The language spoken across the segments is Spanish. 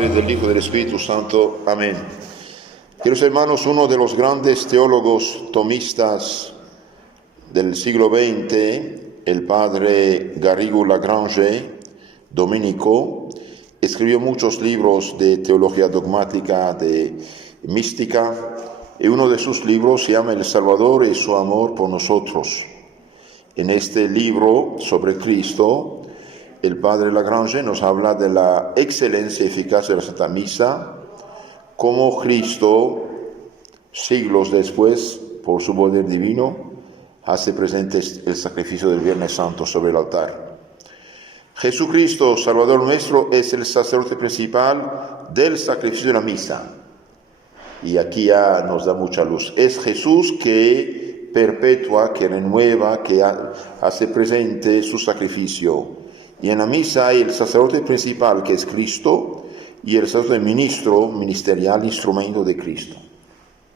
Padre, del Hijo y del Espíritu Santo. Amén. Queridos hermanos, uno de los grandes teólogos tomistas del siglo XX, el padre Garrigou-Lagrange, dominico, escribió muchos libros de teología dogmática, de mística, y uno de sus libros se llama El Salvador y su amor por nosotros. En este libro sobre Cristo, el padre Lagrange nos habla de la excelencia y eficacia de la Santa Misa, cómo Cristo, siglos después, por su poder divino, hace presente el sacrificio del Viernes Santo sobre el altar. Jesucristo, Salvador nuestro, es el sacerdote principal del sacrificio de la misa. Y aquí ya nos da mucha luz. Es Jesús que perpetúa, que renueva, que hace presente su sacrificio. Y en la misa hay el sacerdote principal, que es Cristo, y el sacerdote ministerial, instrumento de Cristo.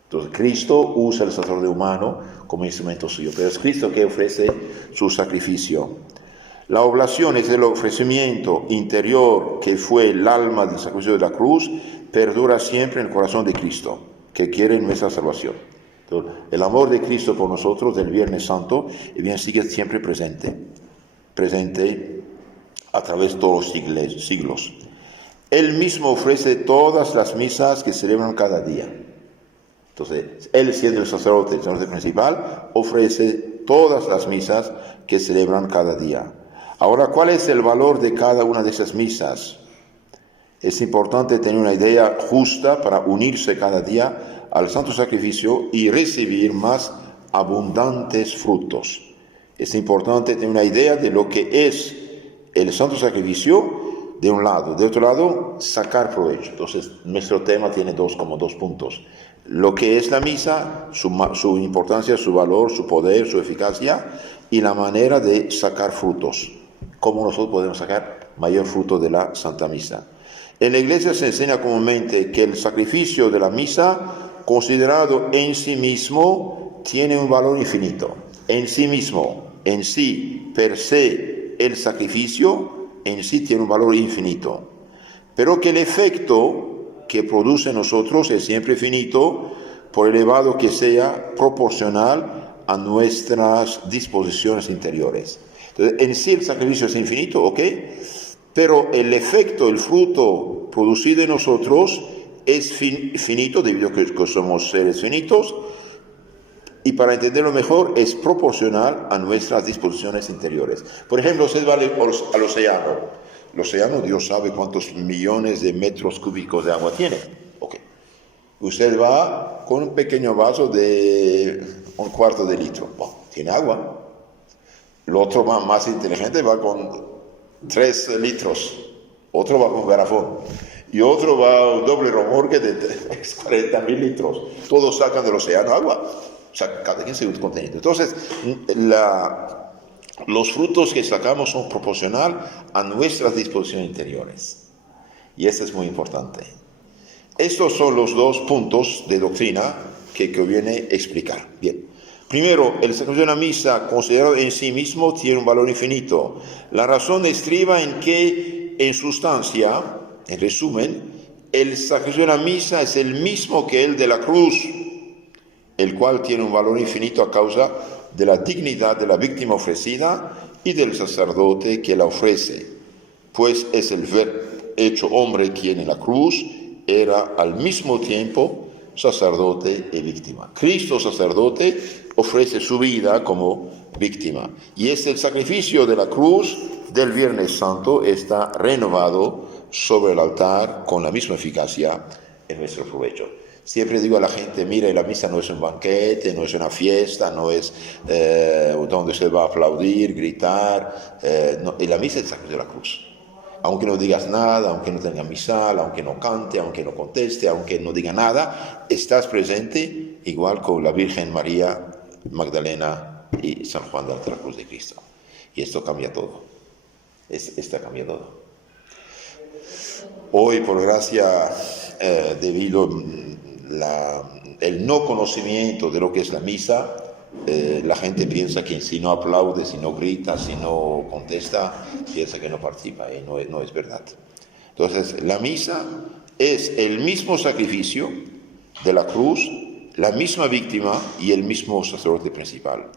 Entonces, Cristo usa el sacerdote humano como instrumento suyo, pero es Cristo que ofrece su sacrificio. La oblación es el ofrecimiento interior que fue el alma del sacrificio de la cruz, perdura siempre en el corazón de Cristo, que quiere nuestra salvación. Entonces, el amor de Cristo por nosotros del Viernes Santo, y bien sigue siempre presente a través de todos los siglos. Él mismo ofrece todas las misas que celebran cada día. Entonces, Él siendo el sacerdote principal, ofrece todas las misas que celebran cada día. Ahora, ¿cuál es el valor de cada una de esas misas? Es importante tener una idea justa para unirse cada día al santo sacrificio y recibir más abundantes frutos. Es importante tener una idea de lo que es el santo sacrificio de un lado, de otro lado, sacar provecho. Entonces, nuestro tema tiene dos puntos. Lo que es la misa, su importancia, su valor, su poder, su eficacia, y la manera de sacar frutos. Cómo nosotros podemos sacar mayor fruto de la Santa Misa. En la Iglesia se enseña comúnmente que el sacrificio de la misa, considerado en sí mismo, tiene un valor infinito. En sí mismo, en sí, per se, el sacrificio en sí tiene un valor infinito, pero que el efecto que produce en nosotros es siempre finito, por elevado que sea, proporcional a nuestras disposiciones interiores. Entonces, en sí el sacrificio es infinito, ¿ok? Pero el efecto, el fruto producido en nosotros es finito, debido a que somos seres finitos, y para entenderlo mejor, es proporcional a nuestras disposiciones interiores. Por ejemplo, usted va al océano. El océano, Dios sabe cuántos millones de metros cúbicos de agua tiene. Okay. Usted va con un pequeño vaso de 1/4 de litro. Bueno, tiene agua. El otro más inteligente va con 3 litros. Otro va con garrafón. Y otro va a un doble remolque de 40.000 litros. Todos sacan del océano agua. O sea, cada quien según su contenido. Entonces, los frutos que sacamos son proporcional a nuestras disposiciones interiores. Y esto es muy importante. Estos son los dos puntos de doctrina que viene a explicar. Bien. Primero, el sacrificio de la misa, considerado en sí mismo, tiene un valor infinito. La razón estriba en que, en sustancia, en resumen, el sacrificio de la misa es el mismo que el de la cruz, el cual tiene un valor infinito a causa de la dignidad de la víctima ofrecida y del sacerdote que la ofrece, pues es el ver hecho hombre quien en la cruz era al mismo tiempo sacerdote y víctima. Cristo, sacerdote, ofrece su vida como víctima, y es el sacrificio de la cruz del Viernes Santo está renovado sobre el altar con la misma eficacia en nuestro provecho. Siempre digo a la gente, mira, la misa no es un banquete, no es una fiesta, no es donde se va a aplaudir, gritar. No, y la misa es el sacrificio de la cruz. Aunque no digas nada, aunque no tenga misal, aunque no cante, aunque no conteste, aunque no diga nada, estás presente igual con la Virgen María Magdalena y San Juan de la Cruz de Cristo. Y esto cambia todo. Esto cambia todo. Hoy, por gracia, debido el no conocimiento de lo que es la misa, la gente piensa que si no aplaude, si no grita, si no contesta, piensa que no participa, y no es verdad. Entonces, la misa es el mismo sacrificio de la cruz, la misma víctima y el mismo sacerdote principal.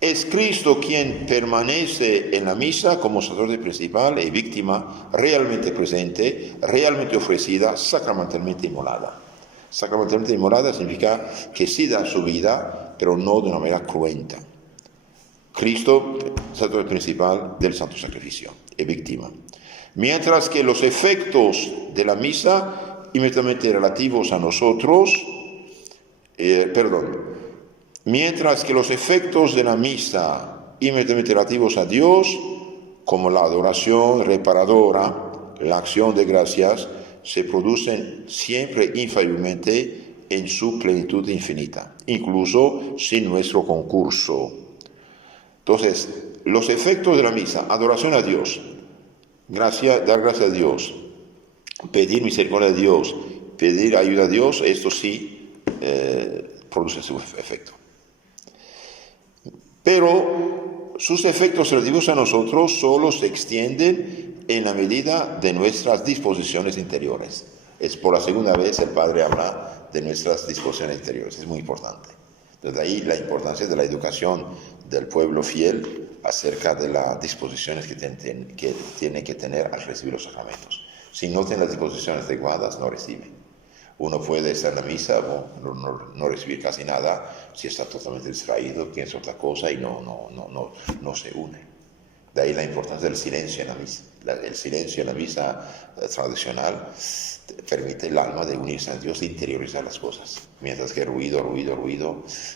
Es Cristo quien permanece en la misa como sacerdote principal y víctima realmente presente, realmente ofrecida, sacramentalmente inmolada. Sacramentalmente inmolada significa que sí da su vida, pero no de una manera cruenta. Cristo, sacerdote principal del santo sacrificio y víctima. Mientras que los efectos de la misa, inmediatamente relativos a nosotros, mientras que los efectos de la misa, inmediatamente relativos a Dios, como la adoración reparadora, la acción de gracias, se producen siempre infaliblemente en su plenitud infinita, incluso sin nuestro concurso. Entonces, los efectos de la misa, adoración a Dios, dar gracias a Dios, pedir misericordia a Dios, pedir ayuda a Dios, esto sí produce su efecto. Pero sus efectos relativos a nosotros solo se extienden en la medida de nuestras disposiciones interiores. Es por la segunda vez el Padre habla de nuestras disposiciones interiores, es muy importante. Desde ahí la importancia de la educación del pueblo fiel acerca de las disposiciones que tiene que tener al recibir los sacramentos. Si no tiene las disposiciones adecuadas, no recibe. Uno puede estar en la misa, no recibir casi nada, si está totalmente distraído, piensa otra cosa y no se une. De ahí la importancia del silencio en la misa. El silencio en la misa tradicional permite al alma de unirse a Dios, de interiorizar las cosas. Mientras que ruido,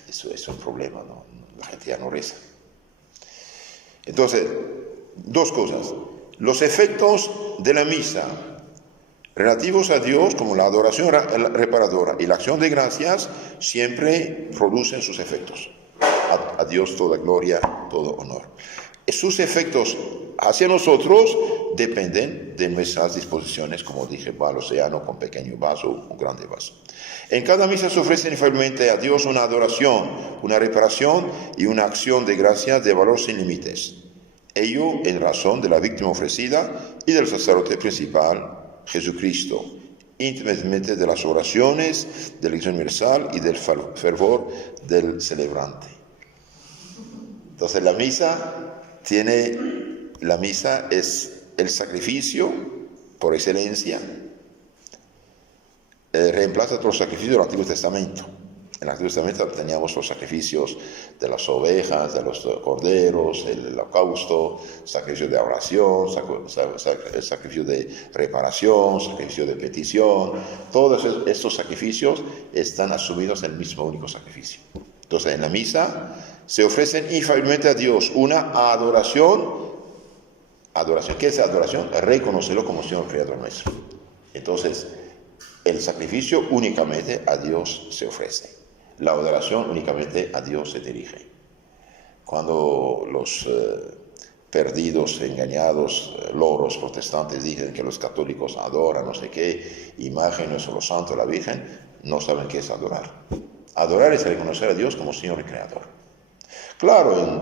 eso es un problema, ¿no? La gente ya no reza. Entonces, dos cosas. Los efectos de la misa relativos a Dios, como la adoración reparadora y la acción de gracias, siempre producen sus efectos. A Dios toda gloria, todo honor. Sus efectos hacia nosotros dependen de nuestras disposiciones, como dije, va al océano con pequeño vaso, un grande vaso. En cada misa se ofrece infaliblemente a Dios una adoración, una reparación y una acción de gracias de valor sin límites. Ello en razón de la víctima ofrecida y del sacerdote principal, Jesucristo, íntimamente de las oraciones de la Iglesia Universal y del fervor del celebrante. Entonces la misa es el sacrificio por excelencia, reemplaza todos los sacrificios del Antiguo Testamento. En el Antiguo Testamento teníamos los sacrificios de las ovejas, de los corderos, el holocausto, sacrificio de oración, sacrificio de reparación, sacrificio de petición. Todos estos sacrificios están asumidos en el mismo único sacrificio. Entonces en la misa se ofrecen infaliblemente a Dios una adoración. ¿Qué es adoración? Reconocerlo como Señor Creador nuestro. Entonces, el sacrificio únicamente a Dios se ofrece. La adoración únicamente a Dios se dirige. Cuando los perdidos, engañados, loros protestantes dicen que los católicos adoran no sé qué, imágenes o los santos de la Virgen, no saben qué es adorar. Adorar es reconocer a Dios como Señor y Creador. Claro,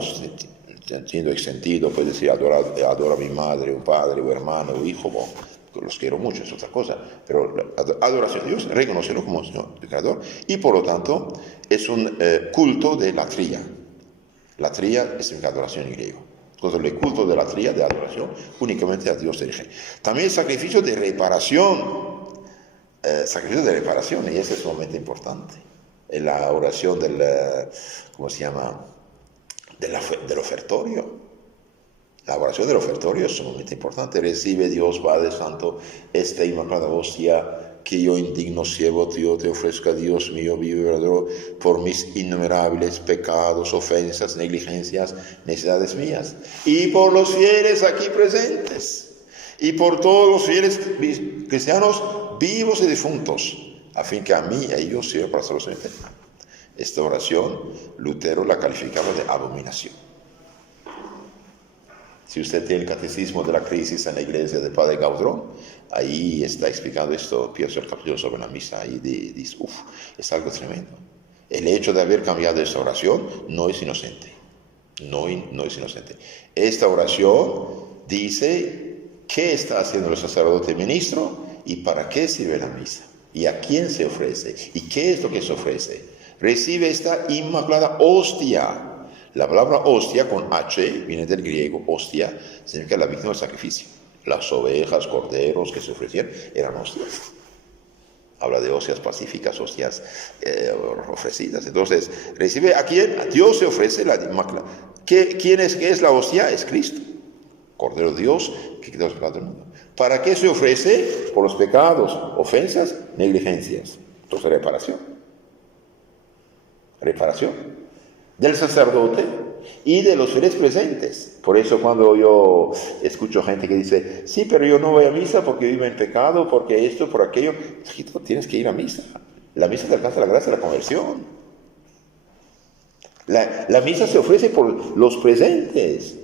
entiendo el sentido, puede decir adoro a mi madre, un padre, un hermano, un hijo, los quiero mucho, es otra cosa, pero la adoración a Dios, reconocerlo como Señor y Creador, y por lo tanto es un culto de latría. Latría es una adoración en griego. Entonces el culto de latría, de adoración, únicamente a Dios dirige. También el sacrificio de reparación, y eso es sumamente importante. En la oración del ofertorio. La oración del ofertorio es sumamente importante. Recibe Dios, Padre Santo, esta inmaculada hostia que yo, indigno siervo tuyo, te ofrezco a Dios mío, vivo y verdadero, por mis innumerables pecados, ofensas, negligencias, necesidades mías, y por los fieles aquí presentes, y por todos los fieles cristianos vivos y difuntos, a fin que a mí y a ellos sirva para salvación eterna. Esta oración, Lutero la calificaba de abominación. Si usted tiene el catecismo de la crisis en la iglesia del Padre Gaudrón, ahí está explicando esto, pienso el capítulo sobre la misa, y dice, es algo tremendo. El hecho de haber cambiado esta oración no es inocente. No es inocente. Esta oración dice qué está haciendo el sacerdote ministro y para qué sirve la misa. Y a quién se ofrece. Y qué es lo que se ofrece. Recibe esta inmaculada hostia. La palabra hostia con H viene del griego. Hostia significa la víctima del sacrificio. Las ovejas, corderos que se ofrecían eran hostias. Habla de hostias pacíficas, hostias ofrecidas. Entonces, recibe a quién. A Dios se ofrece la inmaculada. ¿Qué es la hostia? Es Cristo. Cordero de Dios que quitó el pecado del mundo. ¿Para qué se ofrece? Por los pecados, ofensas, negligencias. Entonces, reparación. Reparación del sacerdote y de los fieles presentes. Por eso cuando yo escucho gente que dice, sí, pero yo no voy a misa porque vivo en pecado, porque esto, por aquello. Tienes que ir a misa. La misa te alcanza la gracia de la conversión. La misa se ofrece por los presentes.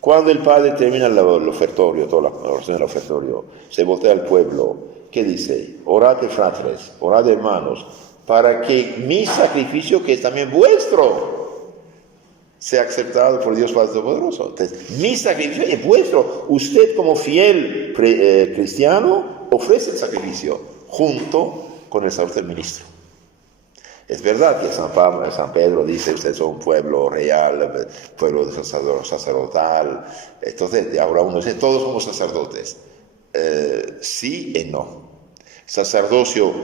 Cuando el padre termina el ofertorio, toda la oración del ofertorio, se voltea al pueblo, ¿qué dice? Orate fratres, orad hermanos, para que mi sacrificio, que es también vuestro, sea aceptado por Dios Padre Todopoderoso. Entonces, mi sacrificio es vuestro. Usted como fiel cristiano ofrece el sacrificio junto con el sacerdote del ministro. Es verdad que San Pedro dice, ustedes son un pueblo real, pueblo sacerdotal. Entonces, de ahora uno dice, todos somos sacerdotes. Sí y no. Sacerdocio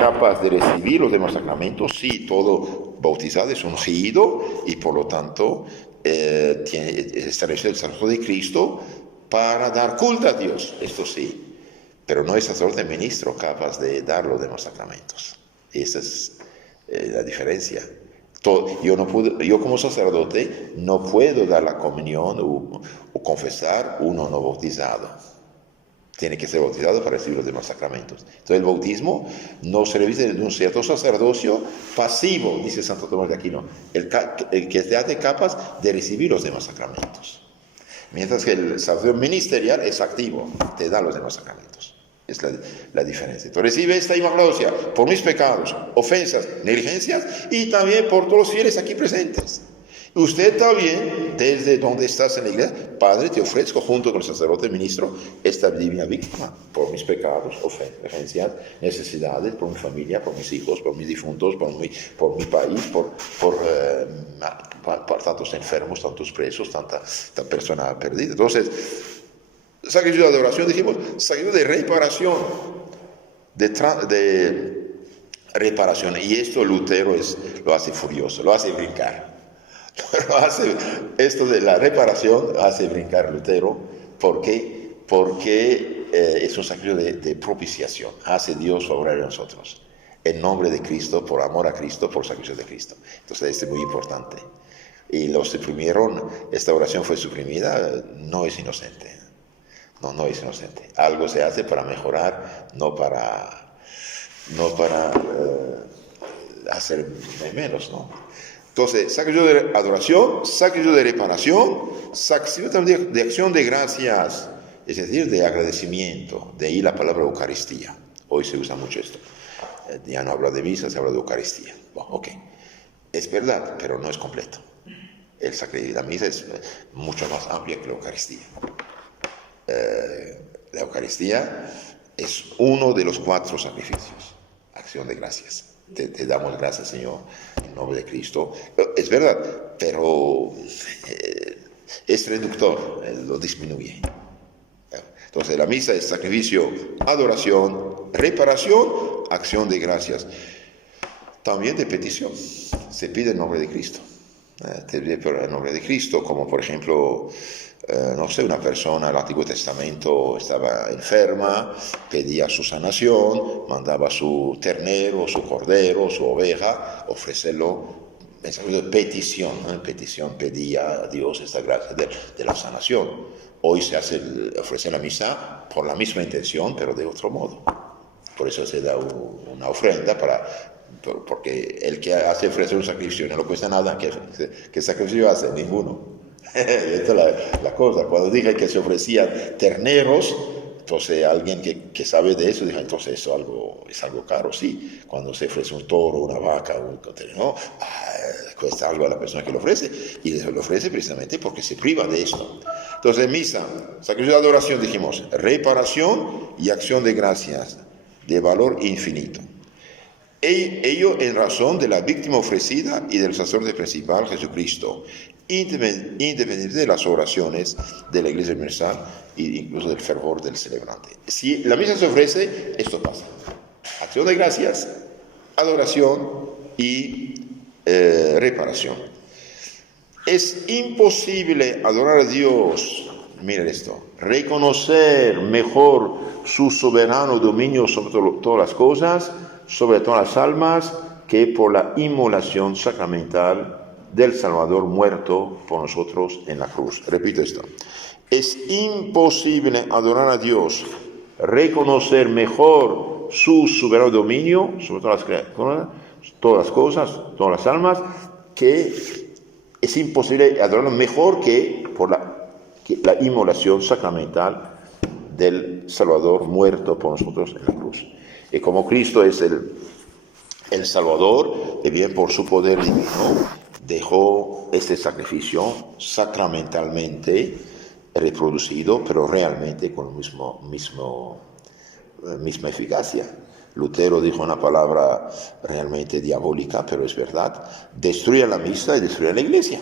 capaz de recibir los demás sacramentos, sí, todo bautizado es ungido y por lo tanto establece el sacerdocio de Cristo para dar culto a Dios, esto sí, pero no es sacerdote ministro capaz de dar los demás sacramentos. Esa es la diferencia. Yo como sacerdote no puedo dar la comunión o confesar uno no bautizado. Tiene que ser bautizado para recibir los demás sacramentos. Entonces el bautismo no se reviste de un cierto sacerdocio pasivo, dice Santo Tomás de Aquino, el que te hace capaz de recibir los demás sacramentos. Mientras que el sacerdocio ministerial es activo, te da los demás sacramentos. Es la diferencia. Entonces recibe esta inmaculada por mis pecados, ofensas, negligencias y también por todos los fieles aquí presentes. Usted también, desde donde estás en la iglesia, Padre, te ofrezco junto con el sacerdote ministro esta divina víctima por mis pecados, ofensas, necesidades, por mi familia, por mis hijos, por mis difuntos, por mi país, por tantos enfermos, tantos presos, tanta persona perdida. Entonces, sacrificio de adoración, dijimos, sacrificio de reparación, de reparación. Y esto Lutero lo hace furioso, lo hace brincar. Esto de la reparación hace brincar Lutero. ¿Por qué? Porque es un sacrificio de propiciación. Hace Dios favor a nosotros. En nombre de Cristo, por amor a Cristo, por sacrificio de Cristo. Entonces, esto es muy importante. Y lo suprimieron, esta oración fue suprimida, no es inocente. No es inocente. Algo se hace para mejorar, no para hacer menos, ¿no? Entonces, sacrificio de adoración, sacrificio de reparación, sacrificio también de acción de gracias, es decir, de agradecimiento. De ahí la palabra Eucaristía. Hoy se usa mucho esto. Ya no habla de misa, se habla de Eucaristía. Bueno, ok. Es verdad, pero no es completo. La misa es mucho más amplia que la Eucaristía. La Eucaristía es uno de los 4 sacrificios. Acción de gracias. Te damos gracias, Señor, en nombre de Cristo. Es verdad, pero es reductor, lo disminuye. Entonces, la misa es sacrificio, adoración, reparación, acción de gracias. También de petición. Se pide en nombre de Cristo. Te pide en nombre de Cristo, como por ejemplo, no sé, una persona en el Antiguo Testamento estaba enferma, pedía su sanación, mandaba su ternero, su cordero, su oveja, ofrecerlo en sentido de petición. En petición pedía a Dios esta gracia de la sanación. Hoy se ofrece la misa por la misma intención, pero de otro modo. Por eso se da una ofrenda porque el que hace ofrecer un sacrificio no le cuesta nada. ¿Qué sacrificio hace? Ninguno. Esta es la cosa. Cuando dije que se ofrecían terneros, entonces alguien que sabe de eso dijo, entonces eso es algo caro, sí. Cuando se ofrece un toro, una vaca, un ternero, cuesta algo a la persona que lo ofrece, y lo ofrece precisamente porque se priva de esto. Entonces, misa, sacrificio de adoración, dijimos, reparación y acción de gracias de valor infinito. Ello en razón de la víctima ofrecida y del sacerdote principal, Jesucristo, independiente de las oraciones de la Iglesia Universal e incluso del fervor del celebrante. Si la misa se ofrece, esto pasa. Acción de gracias, adoración y reparación. Es imposible adorar a Dios, miren esto, reconocer mejor su soberano dominio sobre todas las cosas, sobre todas las almas, que por la inmolación sacramental del Salvador muerto por nosotros en la cruz. Repito esto. Es imposible adorar a Dios, reconocer mejor su soberano dominio sobre todas las cosas, todas las almas, que es imposible adorarlo mejor que por la inmolación sacramental del Salvador muerto por nosotros en la cruz. Y como Cristo es el Salvador, de bien por su poder divino, dejó este sacrificio sacramentalmente reproducido, pero realmente con la misma eficacia. Lutero dijo una palabra realmente diabólica, pero es verdad: destruye la misa y destruye la iglesia,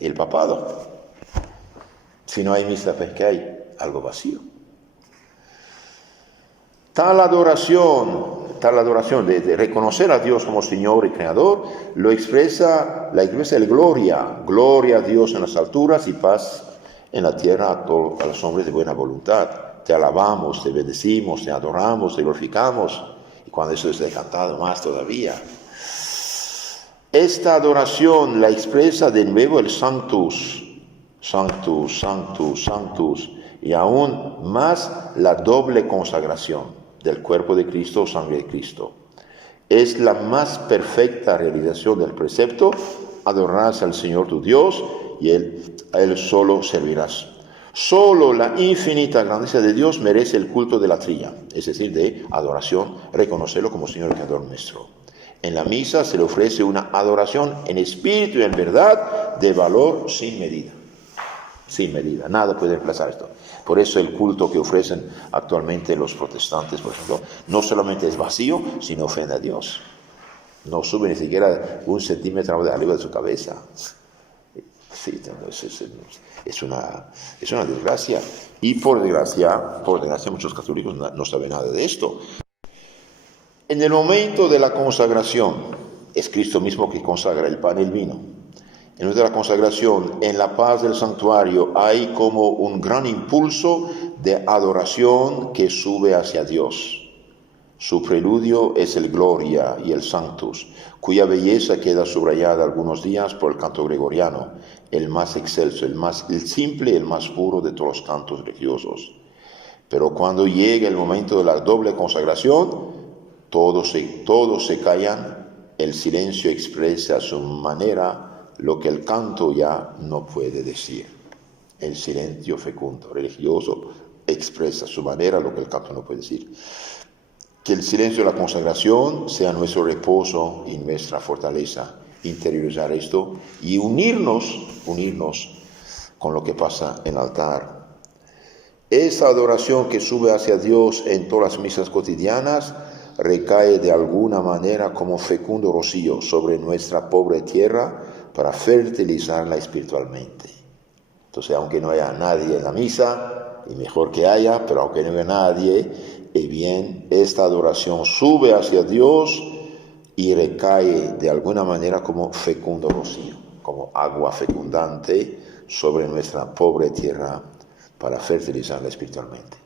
el papado. Si no hay misa, pues ¿qué hay? Algo vacío. Tal adoración de reconocer a Dios como Señor y Creador, lo expresa la iglesia el gloria a Dios en las alturas y paz en la tierra a los hombres de buena voluntad. Te alabamos, te bendecimos, te adoramos, te glorificamos. Y cuando eso es cantado, más todavía. Esta adoración la expresa de nuevo el Sanctus, Sanctus, Sanctus, Sanctus, y aún más la doble consagración del cuerpo de Cristo, sangre de Cristo. Es la más perfecta realización del precepto: adorarás al Señor tu Dios y a Él solo servirás. Solo la infinita grandeza de Dios merece el culto de la trilla, es decir, de adoración, reconocerlo como Señor y Creador nuestro. En la misa se le ofrece una adoración en espíritu y en verdad de valor sin medida. Sin medida, nada puede reemplazar esto. Por eso el culto que ofrecen actualmente los protestantes, por ejemplo, no solamente es vacío, sino ofende a Dios. No sube ni siquiera 1 centímetro de arriba de su cabeza. Sí, es una desgracia. Y por desgracia, muchos católicos no saben nada de esto. En el momento de la consagración, es Cristo mismo que consagra el pan y el vino. En el momento de la consagración, en la paz del santuario, hay como un gran impulso de adoración que sube hacia Dios. Su preludio es el Gloria y el Sanctus, cuya belleza queda subrayada algunos días por el canto gregoriano, el más excelso, el simple y el más puro de todos los cantos religiosos. Pero cuando llega el momento de la doble consagración, todos se callan, el silencio expresa a su manera lo que el canto ya no puede decir. El silencio fecundo religioso expresa a su manera lo que el canto no puede decir. Que el silencio de la consagración sea nuestro reposo y nuestra fortaleza. Interiorizar esto y unirnos con lo que pasa en el altar. Esa adoración que sube hacia Dios en todas las misas cotidianas recae de alguna manera como fecundo rocío sobre nuestra pobre tierra para fertilizarla espiritualmente. Entonces, aunque no haya nadie en la misa, y mejor que haya, pero aunque no haya nadie, bien, esta adoración sube hacia Dios y recae de alguna manera como fecundo rocío, como agua fecundante sobre nuestra pobre tierra para fertilizarla espiritualmente.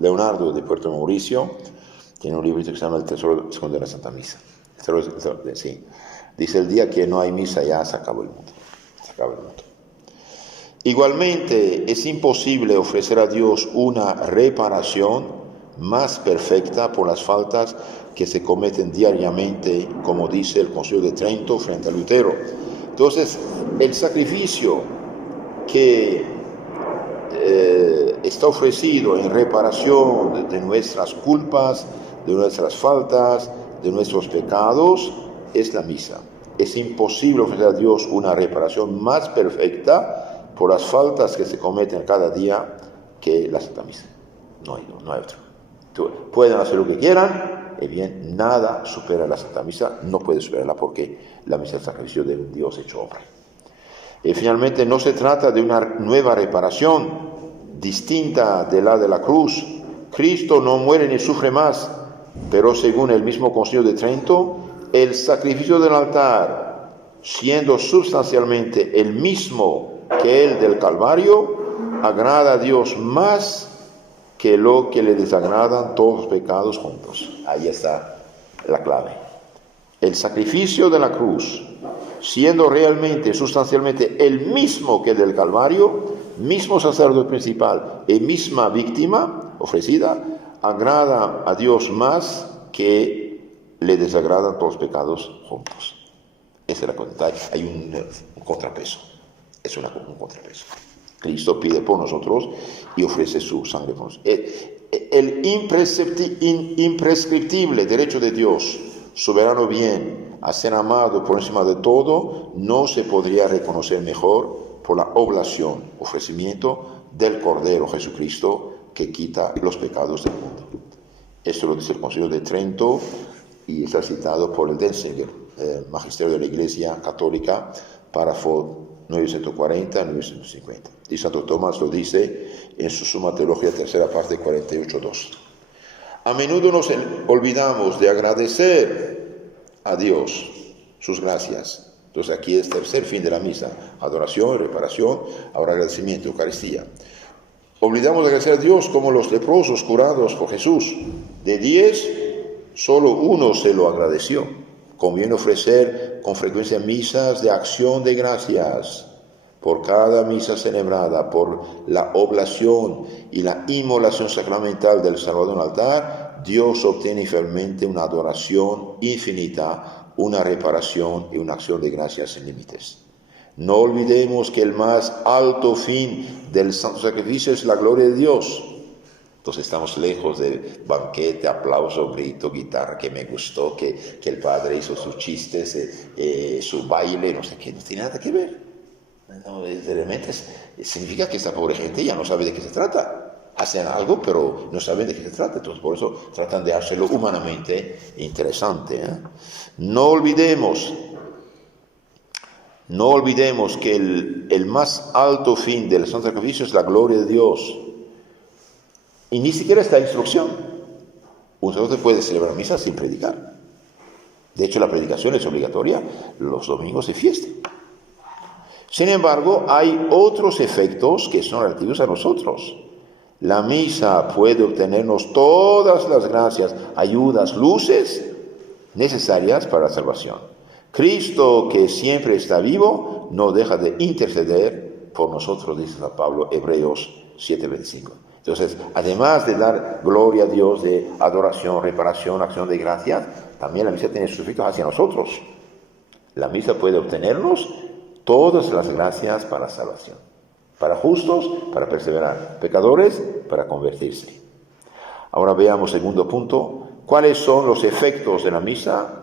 Leonardo de Puerto Mauricio tiene un librito que se llama El Tesoro Escondido de la Santa Misa. Sí. Dice: el día que no hay misa ya se acabó el mundo. Igualmente, es imposible ofrecer a Dios una reparación más perfecta por las faltas que se cometen diariamente, como dice el Concilio de Trento frente a Lutero. Entonces, el sacrificio que está ofrecido en reparación de nuestras culpas, de nuestras faltas, de nuestros pecados, es la misa. es imposible ofrecer a Dios una reparación más perfecta por las faltas que se cometen cada día que la Santa Misa. No hay otro. Pueden hacer lo que quieran, y bien, nada supera la Santa Misa, no puede superarla porque la misa es el sacrificio de un Dios hecho hombre. Y finalmente no se trata de una nueva reparación distinta de la de la cruz. Cristo no muere ni sufre más, pero según el mismo Concilio de Trento, el sacrificio del altar, siendo sustancialmente el mismo que el del Calvario, agrada a Dios más que lo que le desagradan todos los pecados juntos. Ahí está la clave. El sacrificio de la cruz, siendo realmente, sustancialmente el mismo que el del Calvario, mismo sacerdote principal y misma víctima ofrecida, agrada a Dios más que le desagradan todos los pecados juntos. Esa es la cosa. Hay un contrapeso. Es un contrapeso. Cristo pide por nosotros y ofrece su sangre por nosotros. El imprescriptible derecho de Dios, soberano bien, a ser amado por encima de todo, no se podría reconocer mejor por la oblación, ofrecimiento del Cordero Jesucristo que quita los pecados del mundo. Esto lo dice el Concilio de Trento y está citado por el Denzinger, Magisterio de la Iglesia Católica, párrafo 940-950. Y Santo Tomás lo dice en su Suma Teología, tercera parte, 48.2. A menudo nos olvidamos de agradecer a Dios sus gracias. Entonces aquí es el tercer fin de la misa: adoración, reparación, ahora agradecimiento, Eucaristía. Olvidamos de agradecer a Dios como los leprosos curados por Jesús. De 10, solo uno se lo agradeció. Conviene ofrecer con frecuencia misas de acción de gracias por cada misa celebrada, por la oblación y la inmolación sacramental del Salvador en el altar. Dios obtiene fielmente una adoración infinita, una reparación y una acción de gracias sin límites. No olvidemos que el más alto fin del santo sacrificio es la gloria de Dios. Entonces estamos lejos de banquete, aplauso, grito, guitarra, que me gustó, que el padre hizo sus chistes, su baile, no sé qué, no tiene nada que ver. No, realmente significa que esta pobre gente ya no sabe de qué se trata. Hacen algo, pero no saben de qué se trata. Entonces por eso tratan de hacerlo humanamente interesante. No olvidemos que el más alto fin del santo sacrificio es la gloria de Dios. Y ni siquiera esta instrucción. Un sacerdote puede celebrar misa sin predicar. De hecho, la predicación es obligatoria los domingos de fiesta. Sin embargo, hay otros efectos que son relativos a nosotros. La misa puede obtenernos todas las gracias, ayudas, luces necesarias para la salvación. Cristo, que siempre está vivo, no deja de interceder por nosotros, dice San Pablo, Hebreos 7:25. Entonces, además de dar gloria a Dios, de adoración, reparación, acción de gracias, también la misa tiene sus efectos hacia nosotros. La misa puede obtenernos todas las gracias para la salvación. Para justos, para perseverar. Pecadores, para convertirse. Ahora veamos, segundo punto, cuáles son los efectos de la misa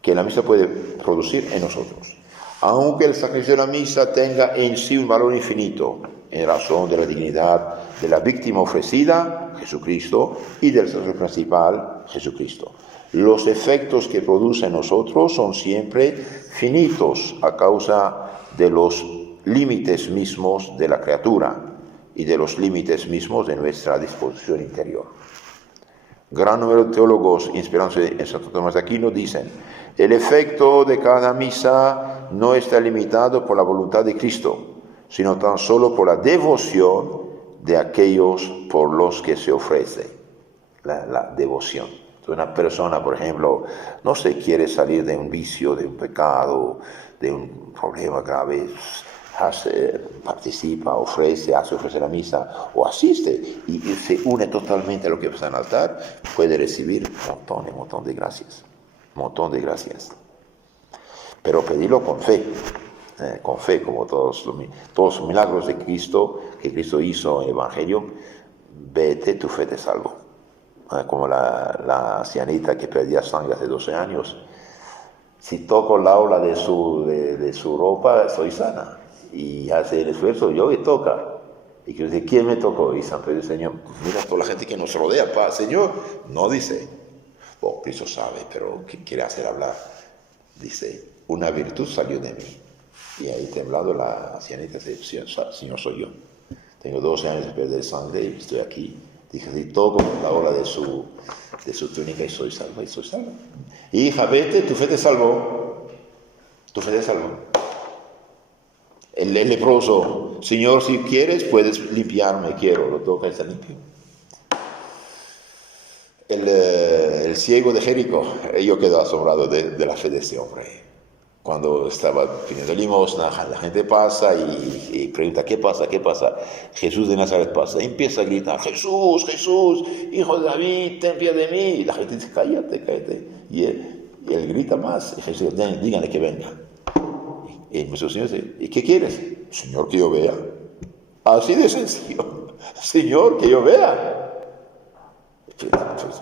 que la misa puede producir en nosotros. Aunque el sacrificio de la misa tenga en sí un valor infinito, en razón de la dignidad de la víctima ofrecida, Jesucristo, y del sacerdote principal, Jesucristo. Los efectos que produce en nosotros son siempre finitos a causa de los límites mismos de la criatura y de los límites mismos de nuestra disposición interior. Gran número de teólogos inspirados en Santo Tomás de Aquino dicen: el efecto de cada misa no está limitado por la voluntad de Cristo, sino tan solo por la devoción de aquellos por los que se ofrece. La devoción. Entonces, una persona, por ejemplo, no se quiere salir de un vicio, de un pecado, de un problema grave, participa, ofrece, hace ofrecer la misa o asiste y se une totalmente a lo que pasa en el altar, puede recibir un montón de gracias. Un montón de gracias. Pero pedirlo con fe, como todos los milagros de Cristo, que Cristo hizo en el Evangelio. Vete, tu fe te salvó. Como la ancianita que perdía sangre hace 12 años. Si toco la ola de su ropa, soy sana. Y hace el esfuerzo, yo y toca. Y que dice, ¿quién me tocó? Y San Pedro dice, Señor, mira toda la gente que nos rodea, Señor. No dice, Cristo sabe, pero ¿qué quiere hacer hablar? Dice, una virtud salió de mí. Y ahí temblado la ancianita dice, Señor, soy yo. Tengo 12 años de perder sangre y estoy aquí. Dije, si toco la ola de su túnica y soy salvo, y soy salvo. Hija, vete, tu fe te salvó. Tu fe te salvó. El leproso, Señor, si quieres, puedes limpiarme, quiero. Lo toca y está limpio. El ciego de Jericó, yo quedo asombrado de la fe de este hombre. Cuando estaba pidiendo limosna, la gente pasa y pregunta, ¿qué pasa? ¿Qué pasa? Jesús de Nazaret pasa. Y empieza a gritar, Jesús, Jesús, hijo de David, ten piedad de mí. Y la gente dice, cállate, cállate. Y él grita más. Y Jesús dice, díganle que venga. Y nuestro Señor dice, ¿y qué quieres? Señor, que yo vea. Así de sencillo. Señor, que yo vea.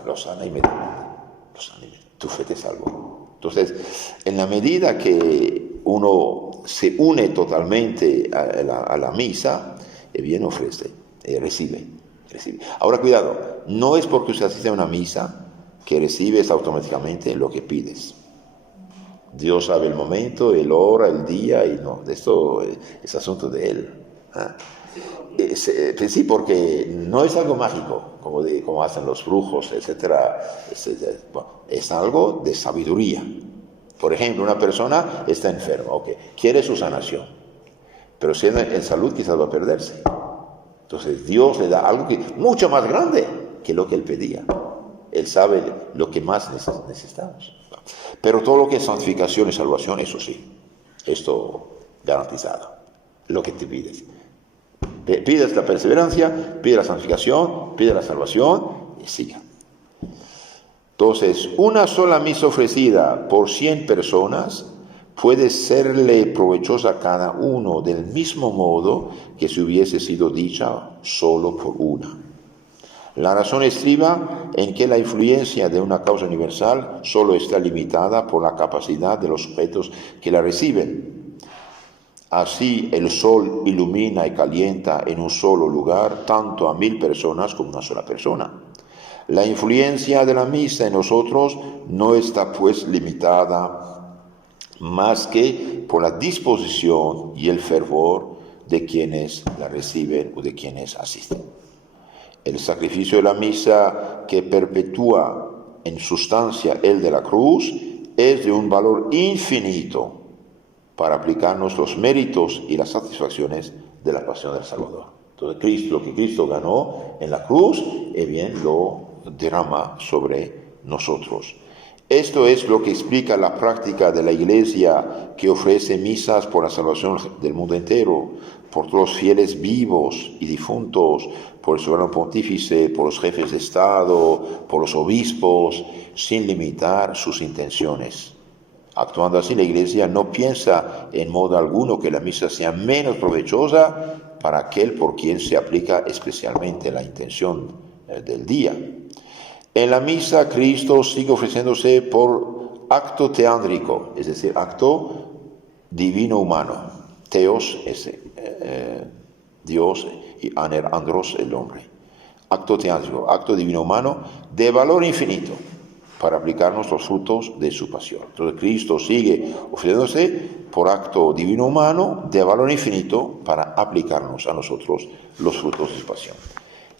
Lo sana inmediatamente. Tu fe te salvó. Entonces, en la medida que uno se une totalmente a la misa, bien ofrece, recibe. Ahora, cuidado, no es porque usted asiste a una misa que recibes automáticamente lo que pides. Dios sabe el momento, el hora, el día, y no, esto es asunto de Él. Sí, porque no es algo mágico, como hacen los brujos, etcétera. Bueno, es algo de sabiduría. Por ejemplo, una persona está enferma, quiere su sanación, pero si en salud quizás va a perderse. Entonces Dios le da algo mucho más grande que lo que Él pedía. Él sabe lo que más necesitamos. Pero todo lo que es santificación y salvación, eso sí, esto garantizado, lo que te pides. Pides la perseverancia, pides la santificación, pides la salvación y siga. Entonces, una sola misa ofrecida por 100 personas puede serle provechosa a cada uno del mismo modo que si hubiese sido dicha solo por una. La razón estriba en que la influencia de una causa universal solo está limitada por la capacidad de los sujetos que la reciben. Así el sol ilumina y calienta en un solo lugar tanto a 1000 personas como una sola persona. La influencia de la misa en nosotros no está pues limitada más que por la disposición y el fervor de quienes la reciben o de quienes asisten. El sacrificio de la misa que perpetúa en sustancia el de la cruz es de un valor infinito para aplicarnos los méritos y las satisfacciones de la pasión del Salvador. Entonces lo que Cristo ganó en la cruz, bien lo derrama sobre nosotros. Esto es lo que explica la práctica de la Iglesia, que ofrece misas por la salvación del mundo entero, por todos los fieles vivos y difuntos, por el soberano pontífice, por los jefes de Estado, por los obispos, sin limitar sus intenciones. Actuando así, la Iglesia no piensa en modo alguno que la misa sea menos provechosa para aquel por quien se aplica especialmente la intención del día. En la misa, Cristo sigue ofreciéndose por acto teándrico, es decir, acto divino-humano. Theos es Dios y andros el hombre. Acto teándrico, acto divino-humano de valor infinito para aplicarnos los frutos de su pasión. Entonces Cristo sigue ofreciéndose por acto divino-humano de valor infinito para aplicarnos a nosotros los frutos de su pasión.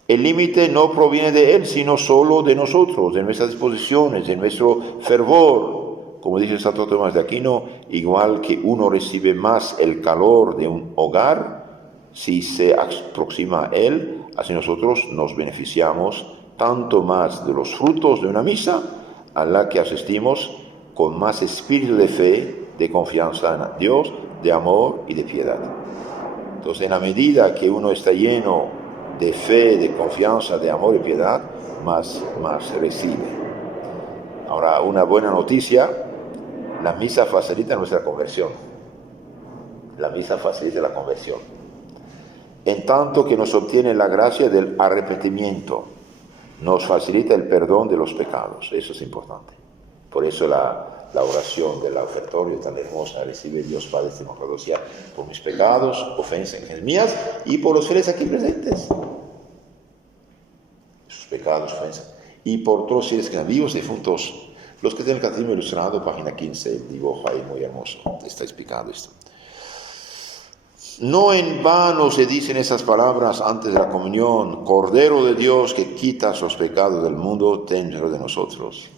El límite no proviene de Él, sino solo de nosotros, de nuestras disposiciones, de nuestro fervor. Como dice Santo Tomás de Aquino, igual que uno recibe más el calor de un hogar si se aproxima a Él, así nosotros nos beneficiamos tanto más de los frutos de una misa a la que asistimos con más espíritu de fe, de confianza en Dios, de amor y de piedad. Entonces, en la medida que uno está lleno de fe, de confianza, de amor y piedad, más recibe. Ahora, una buena noticia, la misa facilita nuestra conversión. La misa facilita la conversión. En tanto que nos obtiene la gracia del arrepentimiento, nos facilita el perdón de los pecados. Eso es importante. Por eso la oración del ofertorio tan hermosa: recibe Dios Padre Misericordia por mis pecados, ofensas mías y por los fieles aquí presentes. Sus pecados, ofensas. Y por todos los fieles que están vivos, difuntos. Los que tienen el catecismo ilustrado, página 15, el dibujo ahí muy hermoso, está explicado esto. No en vano se dicen esas palabras antes de la comunión: Cordero de Dios que quitas los pecados del mundo, ten piedad de nosotros.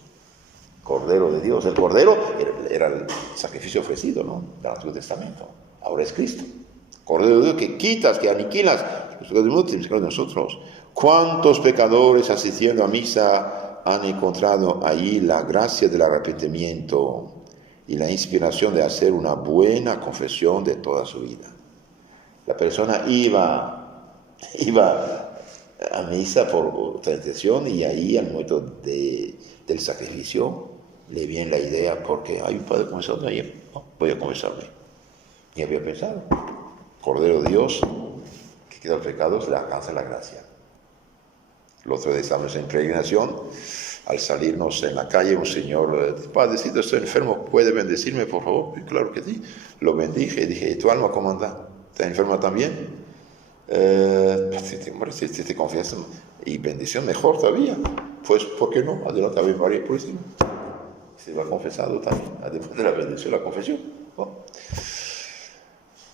Cordero de Dios. El Cordero era el sacrificio ofrecido, ¿no?, del Antiguo Testamento. Ahora es Cristo. Cordero de Dios que quitas, que aniquilas los pecados del mundo, ten piedad de nosotros. ¿Cuántos pecadores asistiendo a misa han encontrado allí la gracia del arrepentimiento y la inspiración de hacer una buena confesión de toda su vida? La persona iba a misa por otra intención, y ahí al momento del sacrificio le viene la idea: porque hay un padre confesado ahí, no, voy a confesarme. Ni había pensado. Cordero de Dios que quita los pecados, le alcanza la gracia. El otro día estábamos en peregrinación. Al salirnos en la calle, un señor: Padrecito, estoy enfermo, ¿puede bendecirme, por favor? Y claro que sí. Lo bendije y dije: ¿y tu alma cómo anda? ¿Está enferma también? Si te confiesas y bendición, mejor todavía. Pues, ¿por qué no? Adelante, Ave María Purísima. Se va confesado también, además de la bendición, la confesión. ¿No?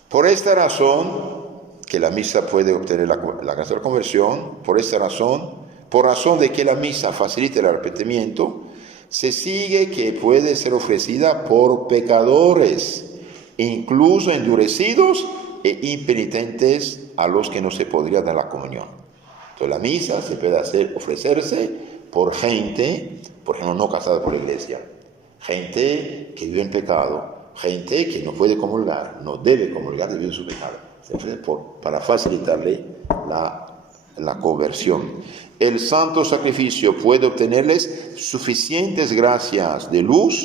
Por esta razón, que la misa puede obtener la gracia de la conversión, por esta razón, por razón de que la misa facilita el arrepentimiento, se sigue que puede ser ofrecida por pecadores, incluso endurecidos e impenitentes, a los que no se podría dar la comunión. Entonces la misa se puede ofrecerse por gente, por ejemplo, no casada por la iglesia, gente que vive en pecado, gente que no puede comulgar, no debe comulgar debido a su pecado. Se ofrece para facilitarle la conversión. El santo sacrificio puede obtenerles suficientes gracias de luz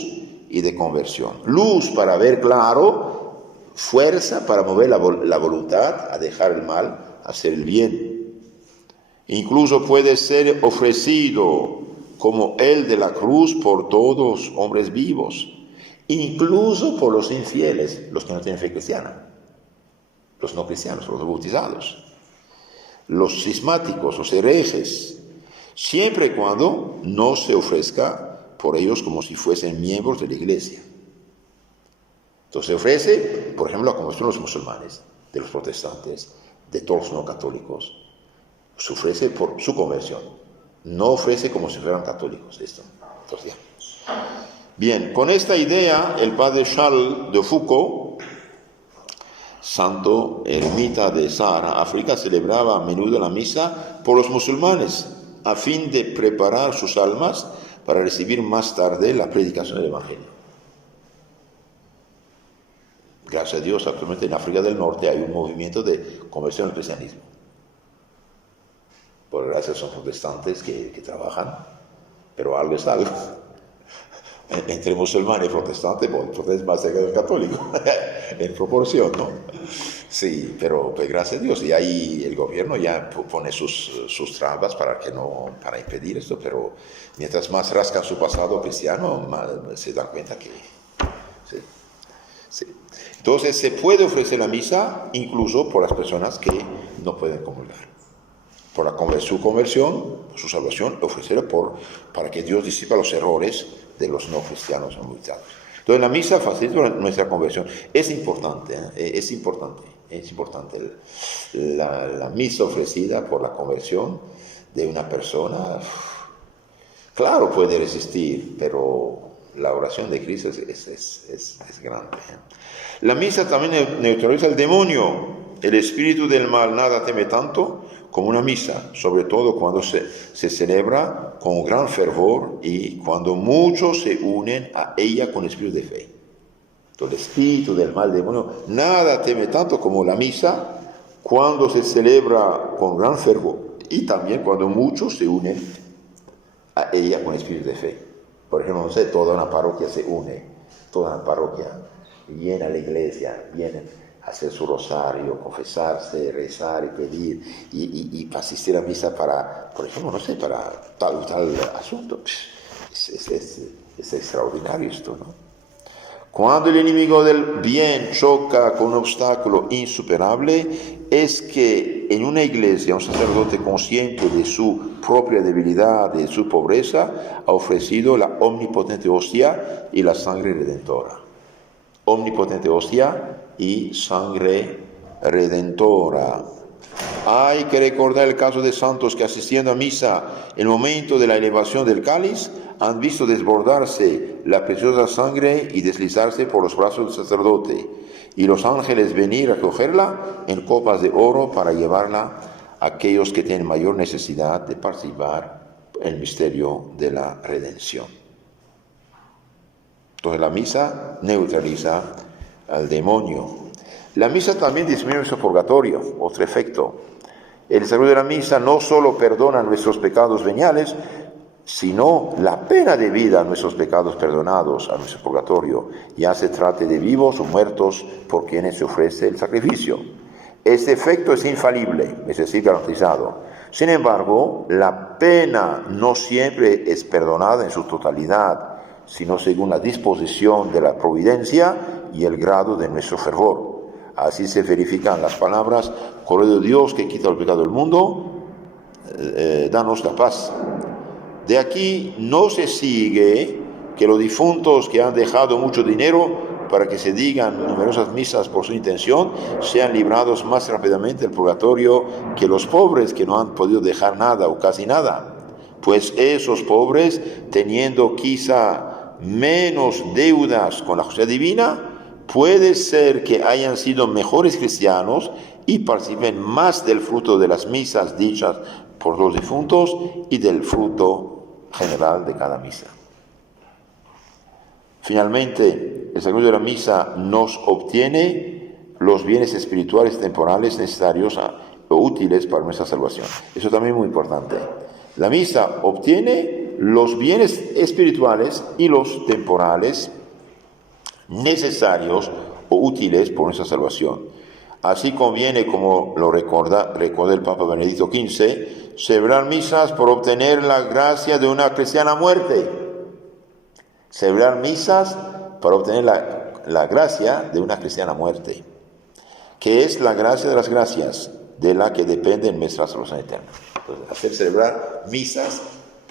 y de conversión. Luz para ver claro, fuerza para mover la voluntad a dejar el mal, a hacer el bien. Incluso puede ser ofrecido como el de la cruz por todos hombres vivos, incluso por los infieles, los que no tienen fe cristiana, los no cristianos, los bautizados, los cismáticos, los herejes, siempre y cuando no se ofrezca por ellos como si fuesen miembros de la iglesia. Entonces se ofrece, por ejemplo, la conversión de los musulmanes, de los protestantes, de todos los no católicos. Se ofrece por su conversión, no ofrece como si fueran católicos. Esto. Entonces, ya. Bien, con esta idea, el padre Charles de Foucault, santo ermita de Sahara, África, celebraba a menudo la misa por los musulmanes, a fin de preparar sus almas para recibir más tarde la predicación del Evangelio. Gracias a Dios, actualmente en África del Norte hay un movimiento de conversión al cristianismo. Por gracia son protestantes que trabajan, pero algo es algo. Entre musulmanes y protestantes, pues el protestante es más cerca del católico, en proporción, ¿no? Sí, pero pues gracias a Dios, y ahí el gobierno ya pone sus trabas para impedir esto, pero mientras más rascan su pasado cristiano, más se dan cuenta que... Sí. Sí. Entonces se puede ofrecer la misa incluso por las personas que no pueden comulgar. Por su conversión, por su salvación, ofrecerla para que Dios disipa los errores de los no cristianos bautizados. Entonces la misa facilita nuestra conversión. Es importante la misa ofrecida por la conversión de una persona. Claro, puede resistir, pero la oración de Cristo es grande. La misa también neutraliza el demonio. El espíritu del mal nada teme tanto como una misa, sobre todo cuando se celebra con gran fervor y cuando muchos se unen a ella con espíritu de fe. Entonces, el espíritu del mal, demonio, nada teme tanto como la misa cuando se celebra con gran fervor y también cuando muchos se unen a ella con espíritu de fe. Por ejemplo, no sé, toda una parroquia se une, toda una parroquia llena la iglesia, vienen a hacer su rosario, confesarse, rezar y pedir, y para asistir a misa para, por ejemplo, no sé, para tal asunto. Es extraordinario esto, ¿no? Cuando el enemigo del bien choca con un obstáculo insuperable, es que en una iglesia un sacerdote consciente de su propia debilidad, de su pobreza, ha ofrecido la omnipotente hostia y la sangre redentora. Omnipotente hostia y sangre redentora. Hay que recordar el caso de santos que asistiendo a misa en el momento de la elevación del cáliz han visto desbordarse la preciosa sangre y deslizarse por los brazos del sacerdote y los ángeles venir a cogerla en copas de oro para llevarla a aquellos que tienen mayor necesidad de participar en el misterio de la redención. Entonces la misa neutraliza al demonio. La misa también disminuye nuestro purgatorio, otro efecto. El sacerdote de la misa no solo perdona nuestros pecados veniales, sino la pena debida a nuestros pecados perdonados, a nuestro purgatorio, ya se trate de vivos o muertos por quienes se ofrece el sacrificio. Este efecto es infalible, es decir, garantizado. Sin embargo, la pena no siempre es perdonada en su totalidad, sino según la disposición de la providencia y el grado de nuestro fervor. Así se verifican las palabras: Cordero de Dios que quita el pecado del mundo, danos la paz. De aquí no se sigue que los difuntos que han dejado mucho dinero para que se digan numerosas misas por su intención sean librados más rápidamente del purgatorio que los pobres que no han podido dejar nada o casi nada. Pues esos pobres, teniendo quizá menos deudas con la justicia divina, puede ser que hayan sido mejores cristianos y participen más del fruto de las misas dichas por los difuntos y del fruto general de cada misa. Finalmente, el sacramento de la misa nos obtiene los bienes espirituales temporales necesarios o útiles para nuestra salvación. Eso también es muy importante. La misa obtiene los bienes espirituales y los temporales necesarios o útiles por nuestra salvación. Así conviene, como lo recuerda el Papa Benedicto XV, celebrar misas por obtener la gracia de una cristiana muerte. Celebrar misas para obtener la gracia de una cristiana muerte, que es la gracia de las gracias, de la que depende nuestra salvación eterna. Entonces, hacer celebrar misas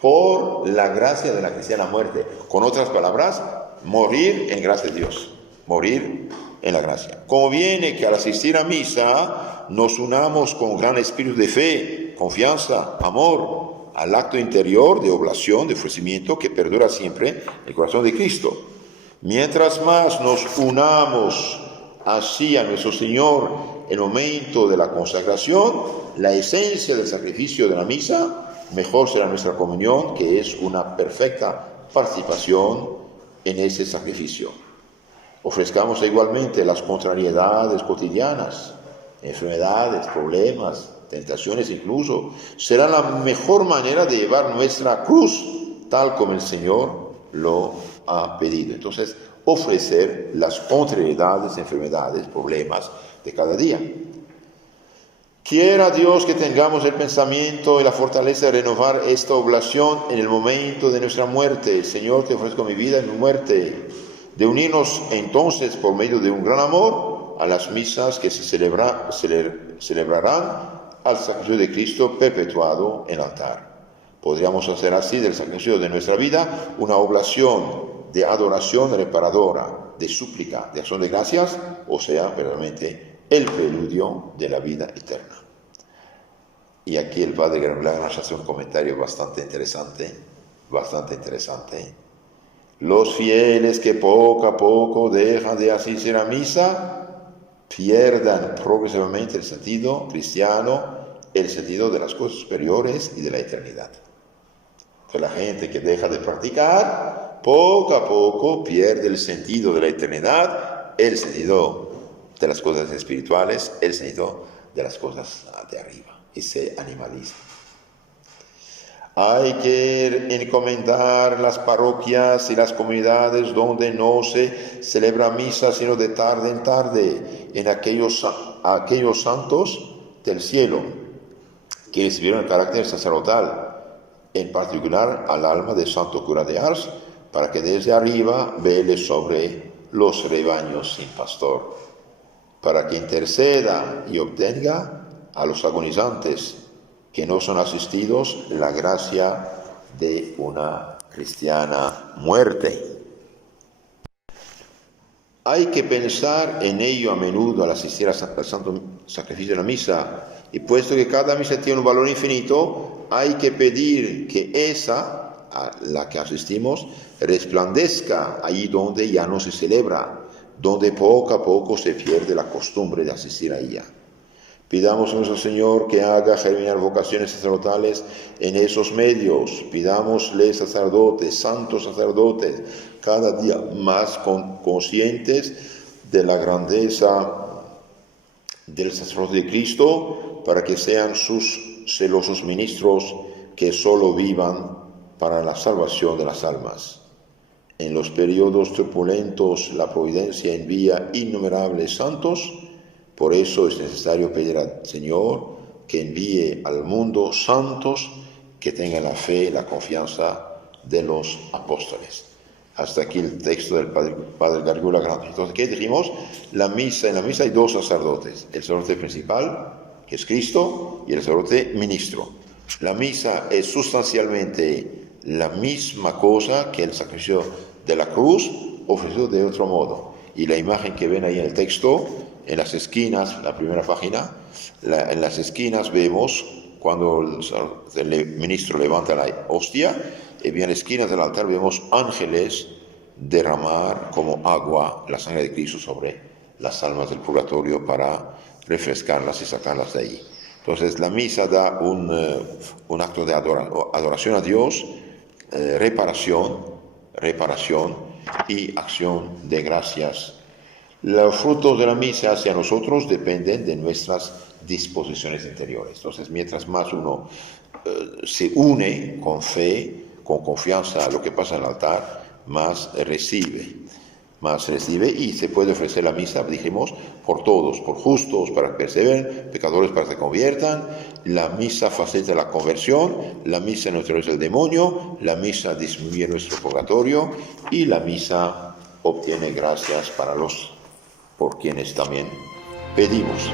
por la gracia de la cristiana muerte. Con otras palabras, morir en gracia de Dios, morir en la gracia. Conviene que al asistir a misa nos unamos con gran espíritu de fe, confianza, amor, al acto interior de oblación, de ofrecimiento que perdura siempre en el corazón de Cristo. Mientras más nos unamos así a nuestro Señor en el momento de la consagración, la esencia del sacrificio de la misa, mejor será nuestra comunión, que es una perfecta participación en ese sacrificio. Ofrezcamos igualmente las contrariedades cotidianas, enfermedades, problemas, tentaciones incluso. Será la mejor manera de llevar nuestra cruz, tal como el Señor lo ha pedido. Entonces, ofrecer las contrariedades, enfermedades, problemas de cada día. Quiera Dios que tengamos el pensamiento y la fortaleza de renovar esta oblación en el momento de nuestra muerte. Señor, te ofrezco mi vida y mi muerte. De unirnos entonces por medio de un gran amor a las misas que se celebrarán al sacrificio de Cristo perpetuado en el altar. Podríamos hacer así del sacrificio de nuestra vida una oblación de adoración reparadora, de súplica, de acción de gracias, o sea, verdaderamente el preludio de la vida eterna. Y aquí el padre Granblaga nos hace un comentario bastante interesante. Los fieles que poco a poco dejan de asistir a misa pierdan progresivamente el sentido cristiano, el sentido de las cosas superiores y de la eternidad. Entonces la gente que deja de practicar, poco a poco pierde el sentido de la eternidad, el sentido de las cosas espirituales, el sentido de las cosas de arriba, y se animaliza. Hay que encomendar las parroquias y las comunidades donde no se celebra misa sino de tarde en tarde en aquellos santos del cielo que recibieron el carácter sacerdotal, en particular al alma del santo cura de Ars, para que desde arriba vele sobre los rebaños sin pastor, para que interceda y obtenga a los agonizantes que no son asistidos la gracia de una cristiana muerte. Hay que pensar en ello a menudo al asistir al santo sacrificio de la misa, y puesto que cada misa tiene un valor infinito, hay que pedir que esa, a la que asistimos, resplandezca allí donde ya no se celebra, donde poco a poco se pierde la costumbre de asistir a ella. Pidamos a nuestro Señor que haga germinar vocaciones sacerdotales en esos medios. Pidámosle sacerdotes, santos sacerdotes, cada día más conscientes de la grandeza del sacerdote de Cristo, para que sean sus celosos ministros que solo vivan para la salvación de las almas. En los periodos turbulentos la providencia envía innumerables santos. Por eso es necesario pedir al Señor que envíe al mundo santos que tengan la fe y la confianza de los apóstoles. Hasta aquí el texto del Padre Gargula Grande. Entonces, ¿qué dijimos? En la misa hay dos sacerdotes. El sacerdote principal, que es Cristo, y el sacerdote ministro. La misa es sustancialmente la misma cosa que el sacrificio de la cruz, ofrecido de otro modo. Y la imagen que ven ahí en el texto, en las esquinas, la primera página, en las esquinas vemos cuando el ministro levanta la hostia, y bien en las esquinas del altar vemos ángeles derramar como agua la sangre de Cristo sobre las almas del purgatorio para refrescarlas y sacarlas de ahí. Entonces la misa da un acto de adoración a Dios, reparación y acción de gracias. Los frutos de la misa hacia nosotros dependen de nuestras disposiciones interiores. Entonces, mientras más uno se une con fe, con confianza a lo que pasa en el altar, más recibe, y se puede ofrecer la misa, dijimos, por todos, por justos para que perseveren, pecadores para que se conviertan. La misa facilita la conversión, la misa neutraliza el demonio, la misa disminuye nuestro purgatorio, y la misa obtiene gracias para los por quienes también pedimos.